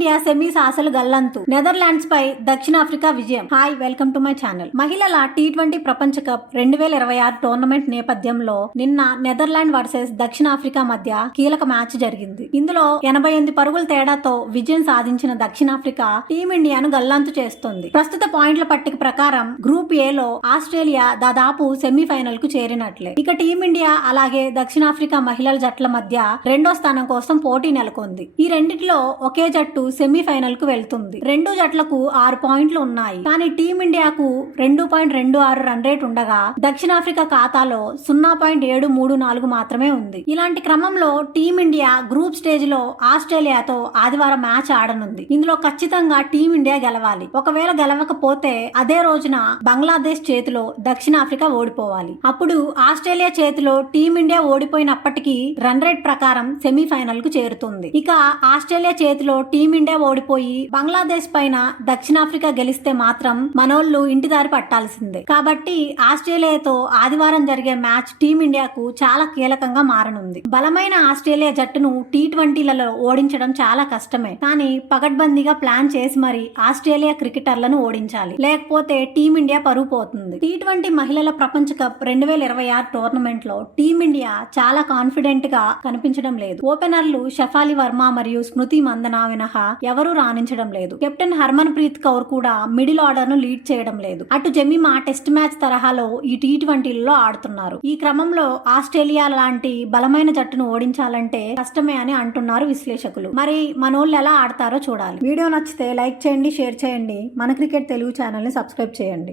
Team India semis ఆశలు గల్లంతు. Netherlands పై దక్షిణాఫ్రికా విజయం. Hi, welcome to my channel. మహిళల టీ20 ప్రపంచ కప్ 2026 టోర్నమెంట్ నేపథ్యంలో నిన్న నెదర్లాండ్ వర్సెస్ దక్షిణాఫ్రికా మధ్య కీలక మ్యాచ్ జరిగింది. ఇందులో 88 పరుగుల తేడాతో విజయం సాధించిన దక్షిణాఫ్రికా టీమిండియాను గల్లంతు చేస్తుంది. ప్రస్తుత పాయింట్ల పట్టిక ప్రకారం గ్రూప్ ఏలో ఆస్ట్రేలియా దాదాపు సెమీఫైనల్ కు చేరినట్లే. ఇక టీమిండియా అలాగే దక్షిణాఫ్రికా మహిళల జట్ల మధ్య రెండో స్థానం కోసం పోటీ నెలకొంది. ఈ రెండిట్లో ఒకే జట్టు సెమీఫైనల్ కు వెళ్తుంది. రెండు జట్లకు 6 పాయింట్లు ఉన్నాయి. కానీ టీమిండియాకు 2.26 రన్ రేట్ ఉండగా దక్షిణాఫ్రికా ఖాతాలో 0.734 మాత్రమే ఉంది. ఇలాంటి క్రమంలో టీమిండియా గ్రూప్ స్టేజ్ లో ఆస్ట్రేలియాతో ఆదివారం మ్యాచ్ ఆడనుంది. ఇందులో ఖచ్చితంగా టీమిండియా గెలవాలి. ఒకవేళ గెలవకపోతే అదే రోజున బంగ్లాదేశ్ చేతిలో దక్షిణాఫ్రికా ఓడిపోవాలి. అప్పుడు ఆస్ట్రేలియా చేతిలో టీమిండియా ఓడిపోయినప్పటికీ రన్ రేట్ ప్రకారం సెమీఫైనల్ కు చేరుతుంది. ఇక ఆస్ట్రేలియా చేతిలో టీమిండియా ఓడిపోయి బంగ్లాదేశ్ పైన దక్షిణాఫ్రికా గెలిస్తే మాత్రం మనోళ్లు ఇంటిదారి పట్టాల్సిందే. కాబట్టి ఆస్ట్రేలియాతో ఆదివారం జరిగే మ్యాచ్ టీమిండియాకు చాలా కీలకంగా మారనుంది. బలమైన ఆస్ట్రేలియా జట్టును టీ20లలో ఓడించడం చాలా కష్టమే. కానీ పగడ్బందీగా ప్లాన్ చేసి మరి ఆస్ట్రేలియా క్రికెటర్లను ఓడించాలి. లేకపోతే టీమిండియా పరువు పోతుంది. టీ20 మహిళల ప్రపంచ కప్ 2026 టోర్నమెంట్ లో టీమిండియా చాలా కాన్ఫిడెంట్ గా కనిపించడం లేదు. ఓపెనర్లు షఫాలి వర్మ మరియు స్మృతి మందన మినహా ఎవరూ రాణించడం లేదు. కెప్టెన్ హర్మన్ ప్రీత్ కౌర్ కూడా మిడిల్ ఆర్డర్ ను లీడ్ చేయడం లేదు. అటు జెమిమా టెస్ట్ మ్యాచ్ తరహాలో ఈ టీ20లలో ఆడుతున్నారు. ఈ క్రమంలో ఆస్ట్రేలియా లాంటి బలమైన జట్టును ఓడించాలంటే కష్టమే అని అంటున్నారు విశ్లేషకులు. మరి మనోళ్ళు ఎలా ఆడతారో చూడాలి. వీడియో నచ్చితే లైక్ చేయండి, షేర్ చేయండి. మన క్రికెట్ తెలుగు ఛానల్ ని సబ్స్క్రైబ్ చేయండి.